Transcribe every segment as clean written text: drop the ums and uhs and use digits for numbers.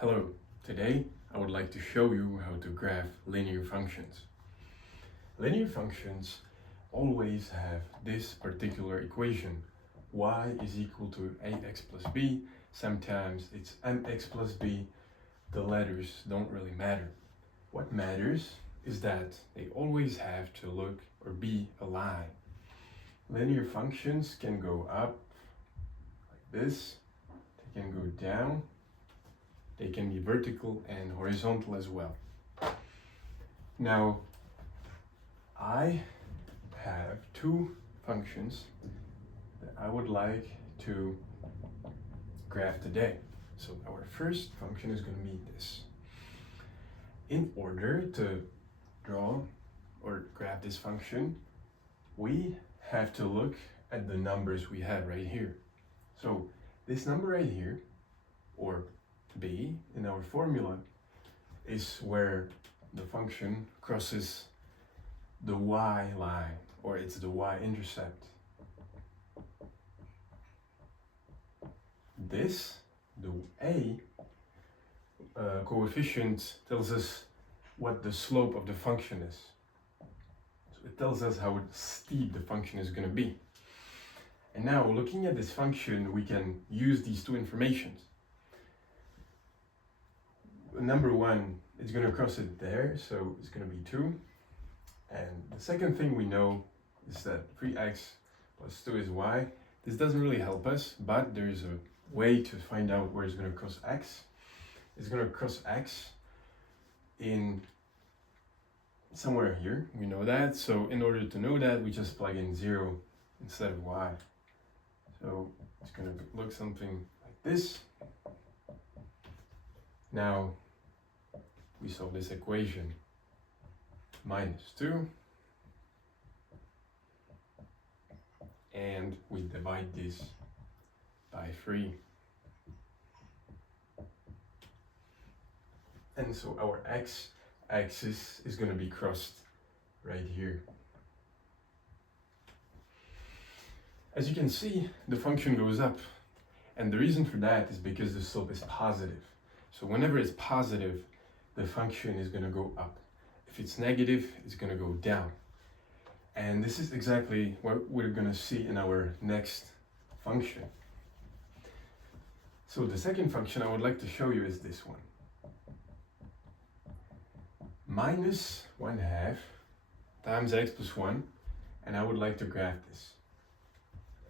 Hello, today I would like to show you how to graph linear functions. Linear functions always have this particular equation. Y is equal to ax plus b. Sometimes it's mx plus b. The letters don't really matter. What matters is that they always have to look or be a line. Linear functions can go up like this. They can go down. They can be vertical and horizontal as well. Now, I have two functions that I would like to graph today. So our first function is going to be this. In order to draw or graph this function, we have to look at the numbers we have right here. So this number right here, or b in our formula, is where the function crosses the y line, or it's the y-intercept. This, the a coefficient, tells us what the slope of the function is. So it tells us how steep the function is going to be. And now, looking at this function, we can use these two informations. Number one, it's going to cross it there, so it's going to be 2. And the second thing we know is that 3x plus 2 is y. This doesn't really help us, but there is a way to find out where it's going to cross x. It's going to cross x in somewhere here. We know that. So in order to know that, we just plug in 0 instead of y. So it's going to look something like this. Now, we solve this equation. Minus 2. And we divide this by 3. And so our x-axis is going to be crossed right here. As you can see, the function goes up. And the reason for that is because the slope is positive. So whenever it's positive, the function is going to go up. If it's negative, it's going to go down. And this is exactly what we're going to see in our next function. So the second function I would like to show you is this one. Minus 1/2 times x plus 1, and I would like to graph this.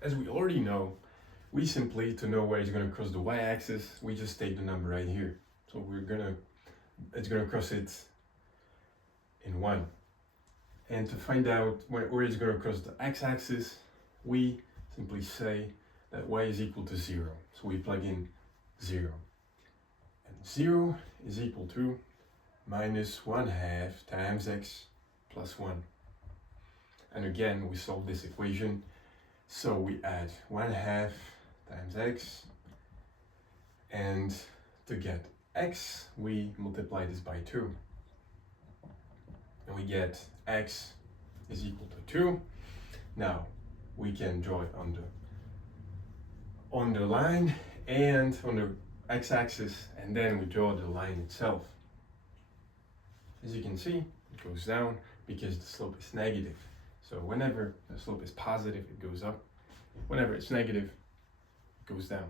As we already know, we simply, to know where it's going to cross the y-axis, we just take the number right here. So it's going to cross it in 1. And to find out where it's going to cross the x-axis, we simply say that y is equal to 0. So we plug in 0. And 0 is equal to minus 1/2 times x plus 1. And again, we solve this equation. So we add 1/2 times x, and to get x, we multiply this by 2. And we get x is equal to 2. Now, we can draw it on the line and on the x-axis, and then we draw the line itself. As you can see, it goes down because the slope is negative. So whenever the slope is positive, it goes up. Whenever it's negative, it goes down.